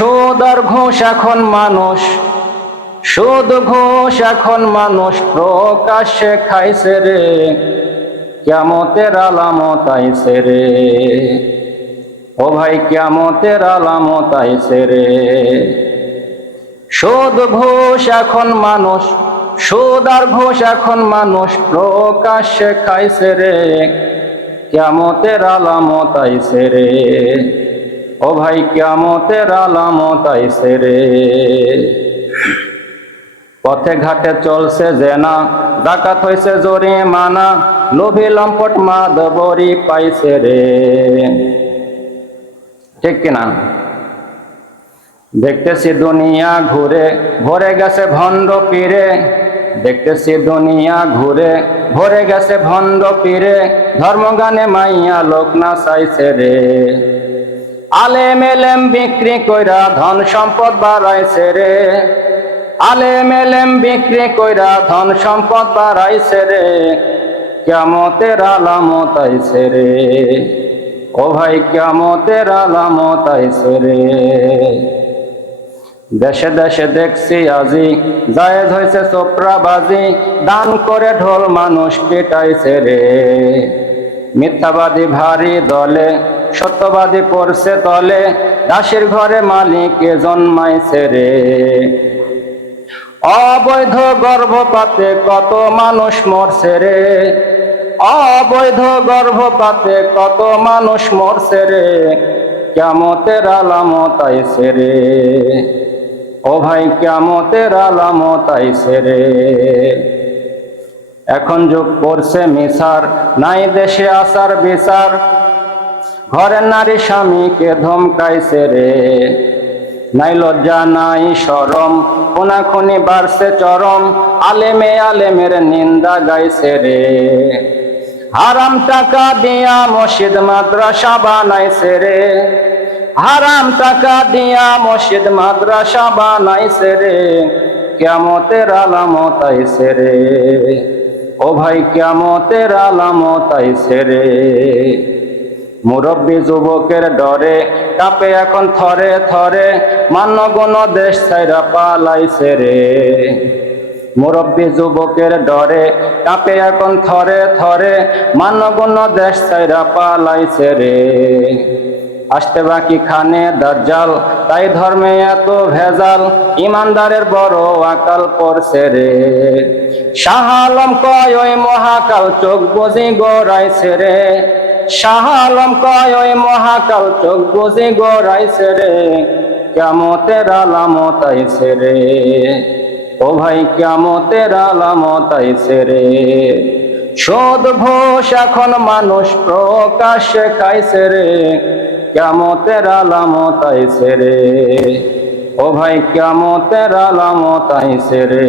সুদ আর ঘুষ এখন মানুষ সুদ ঘুষ এখন মানুষ প্রকাশ্যে খাইছে রে কেমতের আলামত আইছে রে। ও ভাই কেমতের আলামত আইছে রে। সুদ ঘুষ এখন মানুষ সুদ আর ঘুষ এখন মানুষ প্রকাশ্যে খাইছে রে কেমতের আলামত আইছে রে। ও ভাই কেমতের আলামত আইছে রে। পথে ঘাটে চলছে জেনা ডাকাত হইছে জোরে মানা লোভী লম্পট মাধবরি পাইছে রে। ঠিক কিনা দেখতেছি দুনিয়া ঘুরে, ভরে গেছে ভণ্ড পীরে। দেখতেছি দুনিয়া ঘুরে, ভরে গেছে ভণ্ড পীরে। ধর্মগানে মাইয়া লোক চাইছে রে। আলেম এলেম বিক্রি কইরা ধন সম্পদ বাড়াইছে রে। আলেম এলেম বিক্রি কইরা ধন সম্পদ বাড়াইছে রে। কেমতের আলামত আইছে রে। ও ভাই কেমতের আলামত আইছে রে। দেশে দেশে দেখছি আজি জায়েজ হয়েছে চোপড়াবাজি, দান করে ঢোল মানুষ পেটাইছে রে। মিথ্যাবাদী ভারী দলে সত্যবাদী পড়ছে তলে, দাসের ঘরে মালিকে জন্মাইছে রে। অবৈধ গর্ভপাতে কত মানুষ মরছে রে। অবৈধ গর্ভপাতে কত মানুষ মরছে রে। কেমতের আলামত আইছে রে। ও ভাই কেমতের আলামত আইছে রে। এখন যোগ করছে মিসার নাই দেশে আসার বিচার। ঘরের নারী স্বামীকে ধমকাইছে রে। নাই লজ্জা, নাই সরম খুনাখুনি বাড়ছে চরম, আলেমে আলেমের নিন্দা গাইছে রে। হারাম টাকা দিয়া মসজিদ, মাদ্রাসা বানাইছে রে। হারাম টাকা দিয়া মসজিদ, মাদ্রাসা বানাইছে রে। কেমতের আলামত আইছে রে। ও ভাই কেমতের আলামত আইছে রে। মুরব্বী যুবকের ডরে, কাপে এখন থরে থরে মান্য গণ দেশ ছাইরা পালাইছে রে। মুরব্বী যুবকের ডরে, কাপে এখন থরে থরে মান্য গণ দেশ ছাইরা পালাইছে রে। আসতে বাকি খানে দাজ্জাল, তাই ধর্মে এত ভেজাল, ইমানদারের বড় আকাল পড়ছে রে। শাহ আলম কয়, ওই মহাকাল চোখ বুঝি গড়াইছে রে। শাহ আলম কয় মহাকাল চোখ বুঝি গড়াইছে রে কেমতের আলামত আইছে রে। ও ভাই কেমতের আলামত আইছে রে। সদ ঘোষ এখন মানুষ প্রকাশ্যে খাইছে রে কেমতের আলামত আইছে রে। ও ভাই কেমতের আলামত আইছে রে।